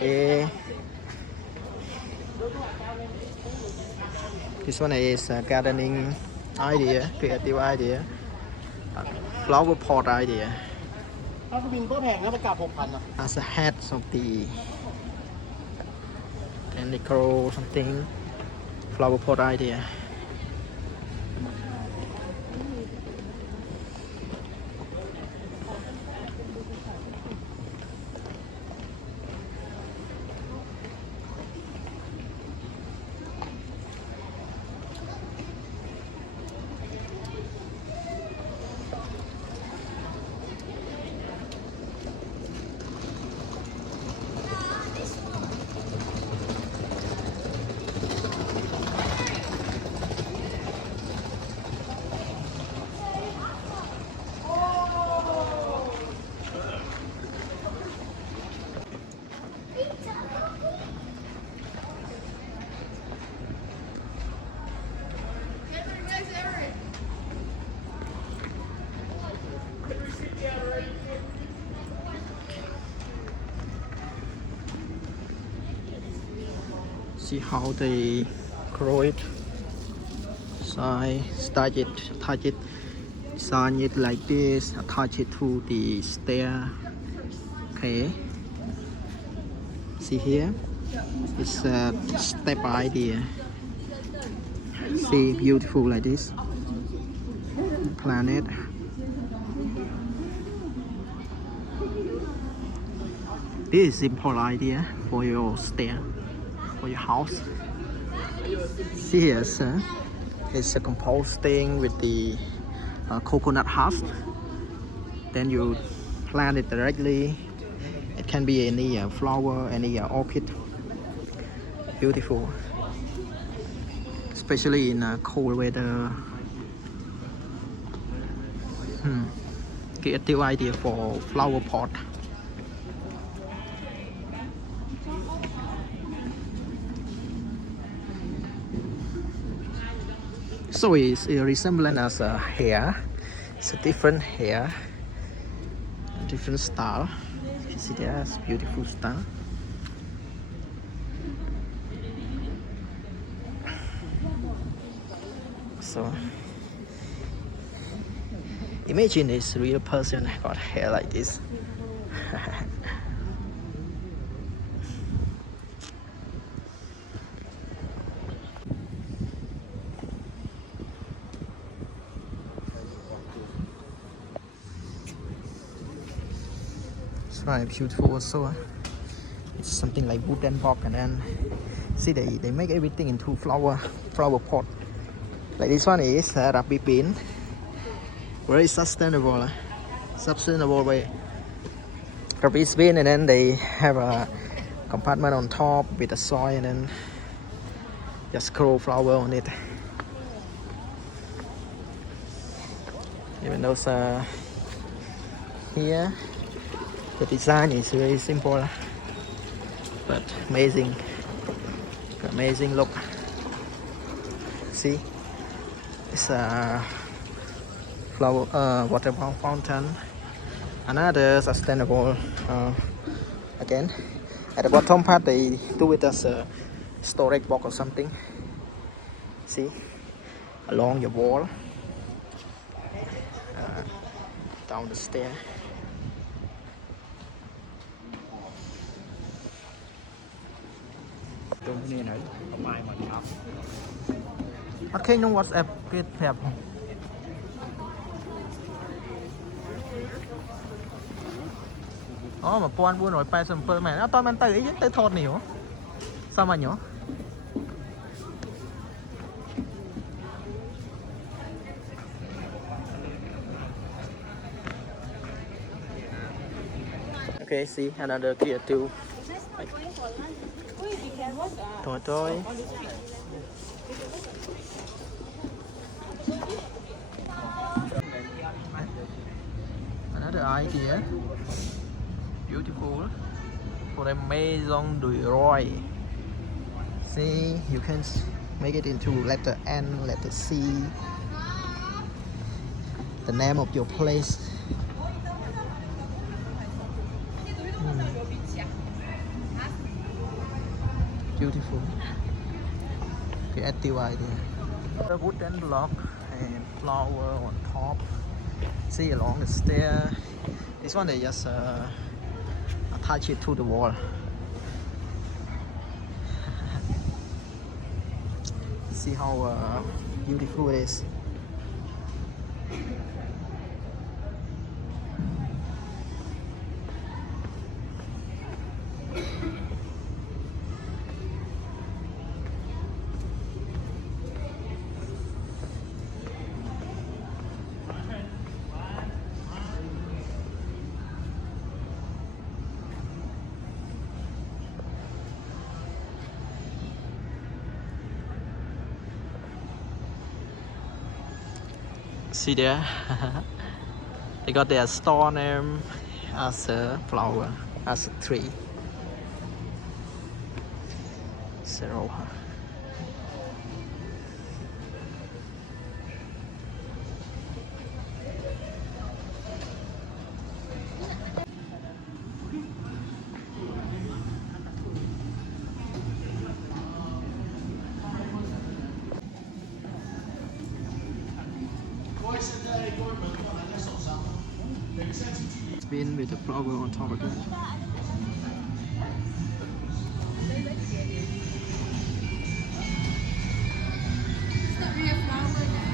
Okay. This one is a gardening idea, creative idea, flower pot idea. ถ้าบินก็แพงนะไปกลับ6,000อ่ะ As a hat of the and decor something flower pot idea. See how they grow it, start it, touch it, design it like this, attach it to the stair. Okay, see here, it's a step idea. See, beautiful like this, planet. This is simple idea for your stair, for your house. See here, sir. It's a composting with the coconut husk. Then you plant it directly. It can be any flower, any orchid. Beautiful, especially in cold weather. Creative idea for flower pot. So it's a resemblance as a hair. It's a different hair, a different style. You see there's beautiful style. So imagine this real person got hair like this. It's very beautiful also. It's something like wooden box, and then see they make everything into flower pot. Like this one is rubber bin. Very sustainable way. Rubbish bin, and then they have a compartment on top with the soil, and then just grow flower on it. Even those here, the design is very simple, but amazing look. See, it's a flower water fountain. Another sustainable again. At the bottom part they do it as a storage box or something. See, along your wall, down the stair. Okay, no WhatsApp kết phép. Mà pon buôn rồiไปสมเปิดแม่ตอนมันตื่นยังตื่นทอดหนิว sao mà nhổ. Okay, see another gear too. Thôi. Another idea. Beautiful for the maison du roi. See, you can make it into letter N, letter C, the name of your place. beautiful. Creative idea. The wooden block and flower on top. See along the stair. This one they just attach it to the wall. See how beautiful it is. See there, they got their store name as a flower, as a tree. Zero. Spin with the flower on top again. It's not real flower.